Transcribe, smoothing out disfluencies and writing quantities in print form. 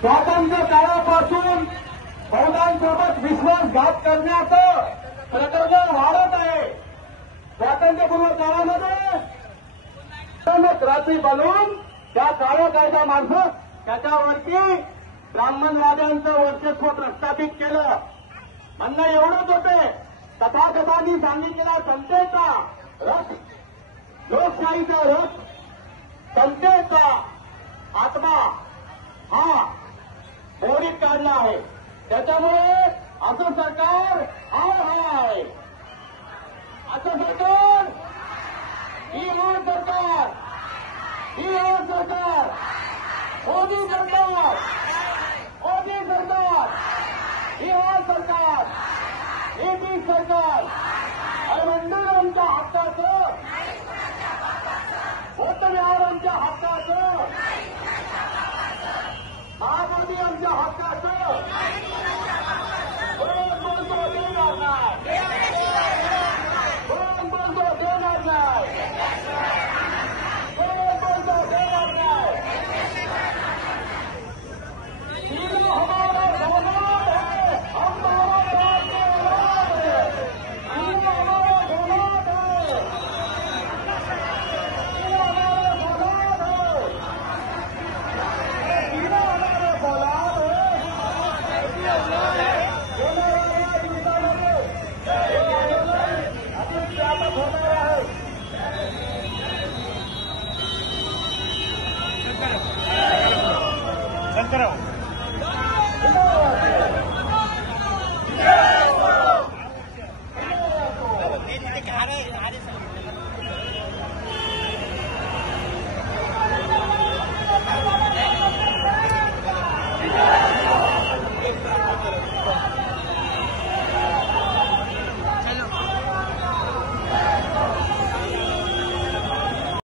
स्वातंत्र्य काळापासून बहुतांसोबत विश्वासघात करण्याचं प्रकरण वाढत आहे. स्वातंत्र्यपूर्व काळामध्ये रात्री बनवून त्या काळ्या कायदा मार्फत त्याच्यावरती ब्राह्मणवाद्यांचं वर्चस्व प्रस्थापित केलं. म्हणणं एवढंच होते, तथागतांनी सांगितलेला समतेचा रथ, लोकशाहीचा रथ, समतेचा आत्मा हा मोडीत काढला आहे. त्याच्यामुळे असं सरकार हाय असं सरकार ही सरकार मोदी सरकार ही सरकार एक सरकार आणि मंडळांच्या हक्काचं वोटव्यावरांच्या हक्काचं महामोदी आमच्या हक्काचं कोण बोलतो देणार नाही. कोण बोलतो देणार नाही. कोण बोलतो देणार नाही. हमारा औलाद है, हमारा राज्य औलाद है, हमारा औलाद है, हमारा औलाद है,